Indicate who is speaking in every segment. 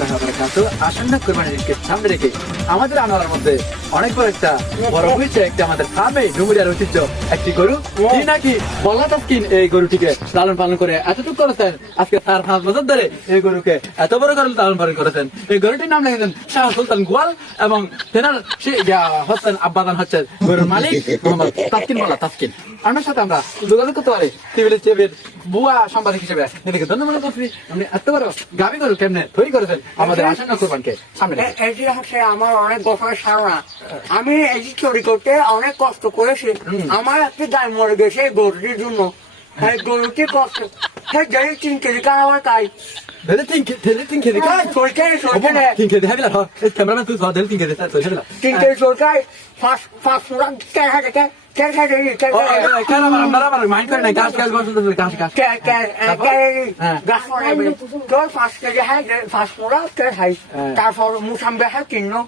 Speaker 1: রহমতুল্লাহ বারাকাতুহু আসন্ন কোরবানির ঈদকে সামনে রেখে আমাদের আনোয়ারের মধ্যে অনেক বড় একটা বড় হয়েছে একটা আমাদের ফার্মে ডুমুরিয়ার ঐতিহ্য একটি গরু। কি নাকি বল্লা তাস্কিন এই গরুটিকে লালন পালন করে এতটুকু করেছেন? আজকে তার পাঁচ বছর ধরে এই গরুকে এত বড় করে লালন পালন করেছেন। এই গরুটির নাম লিখেছেন শাহ সুলতান গোয়াল এবং তেনার সে হচ্ছেন আব্বাদান হচ্ছেন গরুর মালিক মোহাম্মদ তাসকিন বল্লা তাসকিন আমার সাথে আমরা যোগাযোগ করতে পারি টিভির চেবের বুয়া সাংবাদিক হিসেবে ধন্যবাদ করছি আপনি এত বড় গাবি গরু কেমনে? তৈরি করেছেন। আমাদের আসন্ন কোরবানকে। সামনে
Speaker 2: এটি হচ্ছে আমার অনেক বছরের আমি এটি চুরি করতে অনেক কষ্ট করেছি। আমার একটি গায়ে মরে গেছে গরুটির জন্য। এই গরুটি কষ্ট। গাড়ি তিন কেজি কার আমার তাই
Speaker 1: কে- ধর, ধরে দিলাম।
Speaker 2: তিন কেজি সরকারি পাঁচ পাঁচ ফুটা কে হাতে কে কে হাতে কে
Speaker 1: ও, এই, এই, কেন আমার- আমার mind করে নাই, গাছ, গাছ, গাছ, গাছ, গাছ, গাছ।
Speaker 2: কে কে
Speaker 1: তারপর?
Speaker 2: কে
Speaker 1: হ্যাঁ।
Speaker 2: গাছ ফরাইবে তোর পাঁচ কেজি হাই পাঁচ ফুটা কে হাই। তারপর মুসাম্বে হাই কিনো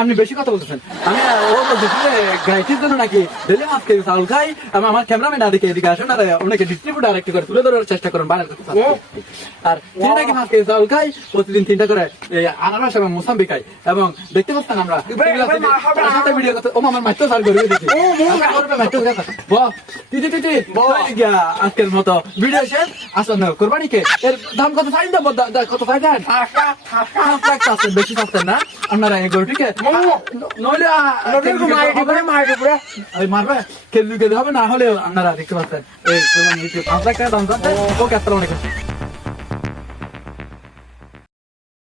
Speaker 1: আপনি বেশি কথা বলতেছেন। আমি ও বলতেছি যে গাইটির জন্য নাকি ডেলি মাছ খেয়ে চাউল খাই? আমি আমার ক্যামেরাম্যান আদিকে এদিকে আসুন আর ওনাকে ডিস্ট্রিবিউটার একটু করে তুলে ধরার চেষ্টা করুন বাইরের কথা আর তিনি নাকি মাছ খেয়ে চাউল খাই প্রতিদিন তিনটা করে আনারস এবং মোসাম্বি খাই। এবং দেখতে পাচ্ছেন আমরা ভিডিও করতে ও আমার মাইতো সার করে হয়ে আজকের মতো ভিডিও শেষ। আসুন কোরবানিকে এর দাম কত চাই দাম কত চাই দেন? লাখ চাচ্ছেন, বেশি থাকতেন না। আপনারা এই গরুটিকে নইলে
Speaker 2: নদীর
Speaker 1: কেউ
Speaker 2: মায়ের
Speaker 1: হবে? না? মারবে? না হলেও আপনারা দেখতে পাচ্ছেন। এই কোরবানি পাঁচ লাখ টাকা দাম চাচ্ছে ও। কেতলা অনেক